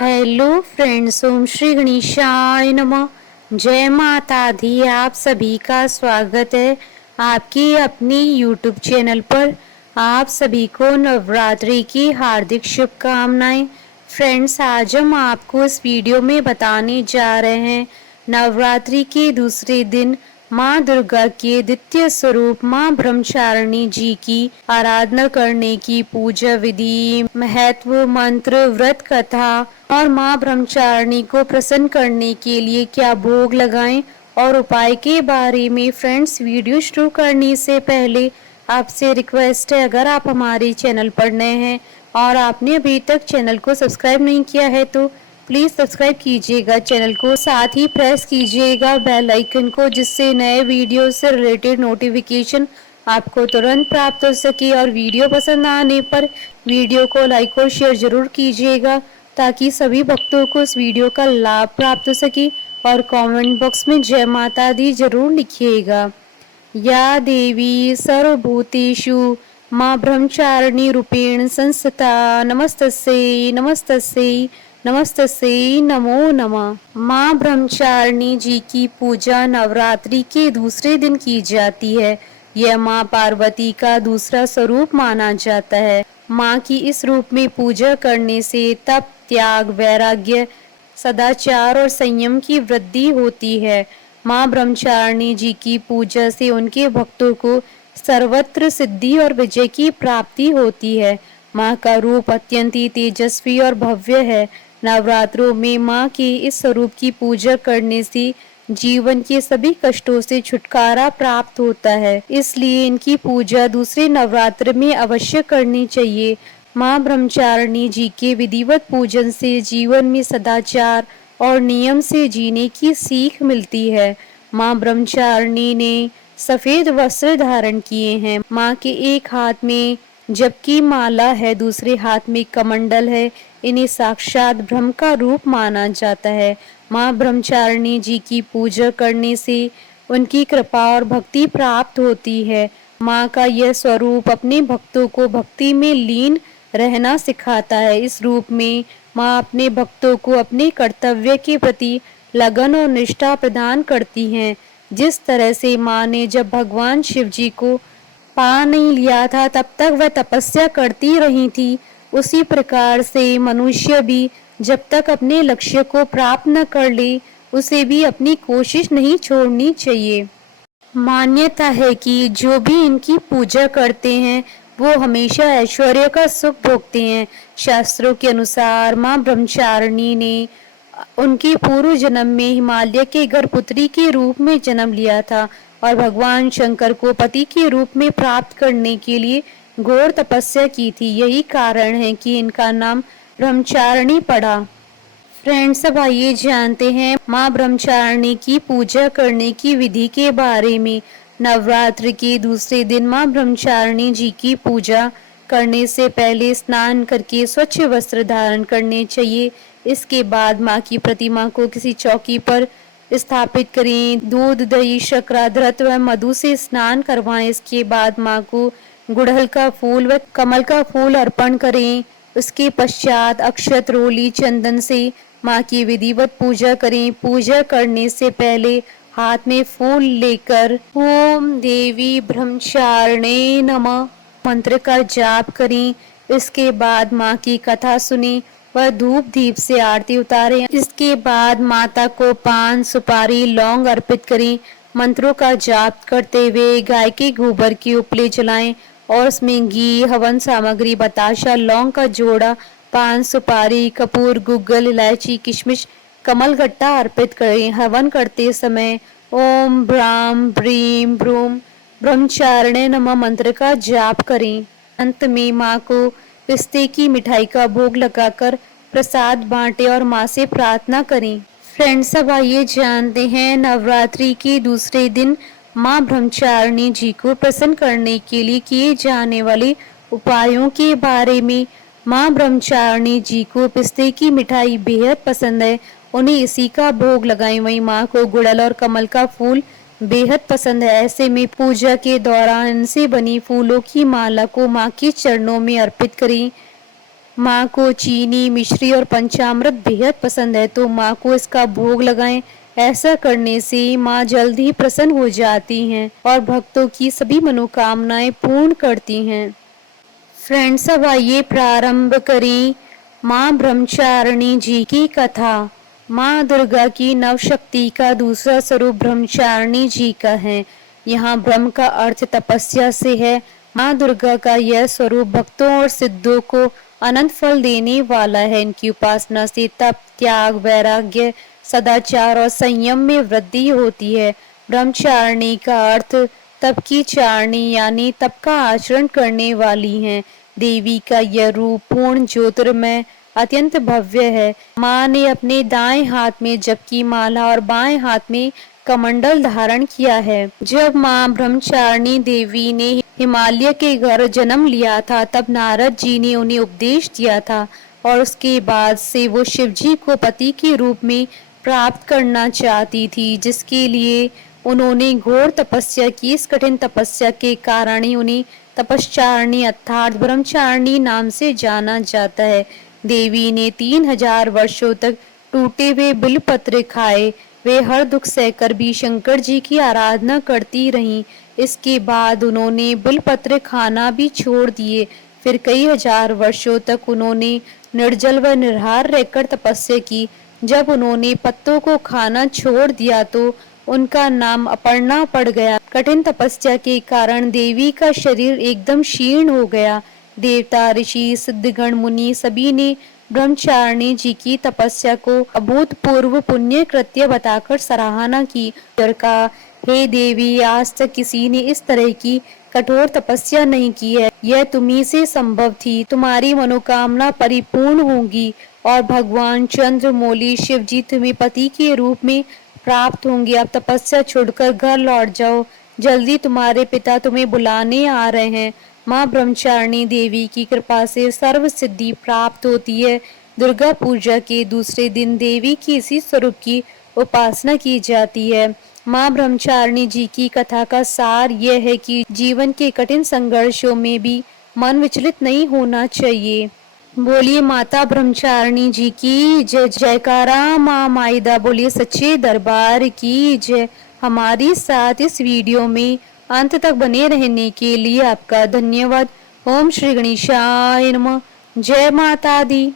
Hello friends, ओम श्री गणेशाय नमः। जय माता दी। आप सभी का स्वागत है आपकी अपनी यूट्यूब चैनल पर। आप सभी को नवरात्रि की हार्दिक शुभकामनाएं। फ्रेंड्स, आज हम आपको इस वीडियो में बताने जा रहे हैं नवरात्रि के दूसरे दिन माँ दुर्गा के द्वितीय स्वरूप माँ ब्रह्मचारिणी जी की आराधना करने की पूजा विधि, महत्व, मंत्र, व्रत कथा और माँ ब्रह्मचारिणी को प्रसन्न करने के लिए क्या भोग लगाएं और उपाय के बारे में। फ्रेंड्स, वीडियो शुरू करने से पहले आपसे रिक्वेस्ट है, अगर आप हमारे चैनल पर नए हैं और आपने अभी तक चैनल को सब्सक्राइब नहीं किया है तो प्लीज़ सब्सक्राइब कीजिएगा चैनल को, साथ ही प्रेस कीजिएगा बेल आइकन को, जिससे नए वीडियो से रिलेटेड नोटिफिकेशन आपको तुरंत प्राप्त हो सके। और वीडियो पसंद आने पर वीडियो को लाइक और शेयर जरूर कीजिएगा ताकि सभी भक्तों को इस वीडियो का लाभ प्राप्त हो सके। और कमेंट बॉक्स में जय माता दी जरूर लिखिएगा। या देवी सर्वभूतेषु माँ ब्रह्मचारिणी रूपेण संस्थिता नमस्तस्यै नमस्तस्यै नमस्तस्यै नमो नमः। माँ ब्रह्मचारिणी जी की पूजा नवरात्रि के दूसरे दिन की जाती है। यह माँ पार्वती का दूसरा स्वरूप माना जाता है। माँ की इस रूप में पूजा करने से तप, त्याग, वैराग्य, सदाचार और संयम की वृद्धि होती है। माँ ब्रह्मचारिणी जी की पूजा से उनके भक्तों को सर्वत्र सिद्धि और विजय की प्राप्ति होती है। माँ का रूप अत्यंत ही तेजस्वी और भव्य है। नवरात्रों में माँ के इस स्वरूप की पूजा करने से जीवन के सभी कष्टों से छुटकारा प्राप्त होता है, इसलिए इनकी पूजा दूसरे नवरात्र में अवश्य करनी चाहिए। माँ ब्रह्मचारिणी जी के विधिवत पूजन से जीवन में सदाचार और नियम से जीने की सीख मिलती है। माँ ब्रह्मचारिणी ने सफेद वस्त्र धारण किए हैं। माँ के एक हाथ में जबकि माला है, दूसरे हाथ में कमंडल है। इन्हें साक्षात ब्रह्म का रूप माना जाता है। माँ ब्रह्मचारिणी जी की पूजा करने से उनकी कृपा और भक्ति प्राप्त होती है। माँ का यह स्वरूप अपने भक्तों को भक्ति में लीन रहना सिखाता है। इस रूप में माँ अपने भक्तों को अपने कर्तव्य के प्रति लगन और निष्ठा प्रदान करती हैं। जिस तरह से माँ ने जब भगवान शिव जी को पा नहीं लिया था तब तक वह तपस्या करती रही थी, उसी प्रकार से मनुष्य भी जब तक अपने लक्ष्य को प्राप्त न कर ले उसे भी अपनी कोशिश नहीं छोड़नी चाहिए। मान्यता है कि जो भी इनकी पूजा करते हैं वो हमेशा ऐश्वर्य का सुख भोगते हैं। शास्त्रों के अनुसार माँ ब्रह्मचारिणी ने उनके पूर्व जन्म में हिमालय के गर्भपुत्री के रूप में जन्म लिया था और भगवान शंकर को पति के रूप में प्राप्त करने के लिए घोर तपस्या की थी। यही कारण है कि इनका नाम ब्रह्मचारिणी पड़ा। फ्रेंड्स, अब आइए जानते हैं माँ ब्रह्मचारिणी की पूजा करने की विधि के बारे में। नवरात्र के दूसरे दिन माँ ब्रह्मचारिणी जी की पूजा करने से पहले स्नान करके स्वच्छ वस्त्र धारण करने चाहिए। इसके बाद माँ की प्रतिमा को किसी चौकी पर स्थापित करें। दूध, दही, शर्करा, घृत व मधु से स्नान करवाएं। इसके बाद माँ को गुड़हल का फूल व कमल का फूल अर्पण करें। उसके पश्चात अक्षत, रोली, चंदन से माँ की विधिवत पूजा करें। पूजा करने से पहले हाथ में फूल लेकर ओम देवी ब्रह्मचारिणे नमः मंत्र का जाप करें। इसके बाद माँ की कथा सुने व धूप दीप से आरती उतारें। इसके बाद माता को पान, सुपारी, लौंग अर्पित करें। मंत्रों का जाप करते हुए गाय के गोबर की उपले जलाएं और उसमें घी, हवन सामग्री, बताशा, लौंग का जोड़ा, पान, सुपारी, कपूर, गुग्गल, इलायची, किशमिश, कमल गट्टा अर्पित करें। हवन करते समय ओम ब्राम ब्रीम ब्रूम ब्रह्मचारिणे नमः मंत्र का जाप करें। अंत में माँ को पिस्ते की मिठाई का भोग लगाकर प्रसाद बांटे और माँ से प्रार्थना करें। फ्रेंड्स, अब आइए जानते हैं नवरात्रि के दूसरे दिन माँ ब्रह्मचारिणी जी को प्रसन्न करने के लिए किए जाने वाले उपायों के बारे में। माँ ब्रह्मचारिणी जी को पिस्ते की मिठाई बेहद पसंद है, उन्हें इसी का भोग लगाएं। वहीं माँ को गुड़हल और कमल का फूल बेहद पसंद है। ऐसे में पूजा के दौरान इनसे बनी फूलों की माला को माँ के चरणों में अर्पित करें। माँ को चीनी, मिश्री और पंचामृत बेहद पसंद है, तो माँ को इसका भोग लगाएं। ऐसा करने से माँ जल्द ही प्रसन्न हो जाती हैं और भक्तों की सभी मनोकामनाएं पूर्ण करती हैं। फ्रेंड्स, अब आइए प्रारंभ करें माँ ब्रह्मचारिणी जी की कथा। माँ दुर्गा की नवशक्ति का दूसरा स्वरूप ब्रह्मचारिणी जी का है। यहाँ ब्रह्म का अर्थ तपस्या से है। माँ दुर्गा का यह स्वरूप भक्तों और सिद्धों को अनंत फल देने वाला है। इनकी उपासना से तप, त्याग, वैराग्य, सदाचार और संयम में वृद्धि होती है। ब्रह्मचारिणी का अर्थ तप की चारणी यानी तप का आचरण करने वाली हैं। देवी का यह रूप पूर्ण ज्योतिर्मय अत्यंत भव्य है। माँ ने अपने दाएं हाथ में जप की माला और बाएं हाथ में कमंडल धारण किया है। जब माँ ब्रह्मचारिणी देवी ने हिमालय के घर जन्म लिया था, तब नारद जी ने उन्हें उपदेश दिया था और उसके बाद से वो शिव जी को पति के रूप में प्राप्त करना चाहती थी, जिसके लिए उन्होंने घोर तपस्या की। इस कठिन तपस्या के कारण ही उन्हें तपश्चारिणी अर्थात ब्रह्मचारिणी नाम से जाना जाता है। देवी ने 3000 वर्षों तक टूटे हुए बिलपत्र खाए। वे हर दुख सहकर भी शंकर जी की आराधना करती रहीं। इसके बाद उन्होंने बिलपत्र खाना भी छोड़ दिए। फिर कई हजार वर्षों तक उन्होंने निर्जल व निराहार रहकर तपस्या की। जब उन्होंने पत्तों को खाना छोड़ दिया तो उनका नाम अपर्णा पड़ गया। कठिन तपस्या के कारण देवी का शरीर एकदम क्षीण हो गया। देवता, ऋषि, सिद्धगण, मुनि सभी ने ब्रह्मचारिणी जी की तपस्या को अभूतपूर्व पुण्य कृत्य बताकर सराहना की और कहा, हे देवी, आज तक किसी ने इस तरह की कठोर तपस्या नहीं की है। यह तुम्ही से संभव थी। तुम्हारी मनोकामना परिपूर्ण होगी और भगवान चंद्रमौली शिव जी तुम्हें पति के रूप में प्राप्त होंगे। अब तपस्या छोड़कर घर लौट जाओ। जल्दी तुम्हारे पिता तुम्हें बुलाने आ रहे हैं। माँ ब्रह्मचारिणी देवी की कृपा से सर्व सिद्धि प्राप्त होती है। दुर्गा पूजा के दूसरे दिन देवी की इसी स्वरूप की उपासना की जाती है। माँ ब्रह्मचारिणी जी की कथा का सार यह है कि जीवन के कठिन संघर्षों में भी मन विचलित नहीं होना चाहिए। बोलिए माता ब्रह्मचारिणी जी की जय। जयकारा माँ माइदा। बोलिए सच्चे दरबार की जय। हमारी साथ इस वीडियो में अंत तक बने रहने के लिए आपका धन्यवाद। ओम श्री गणेशाय नमः। जय माता दी।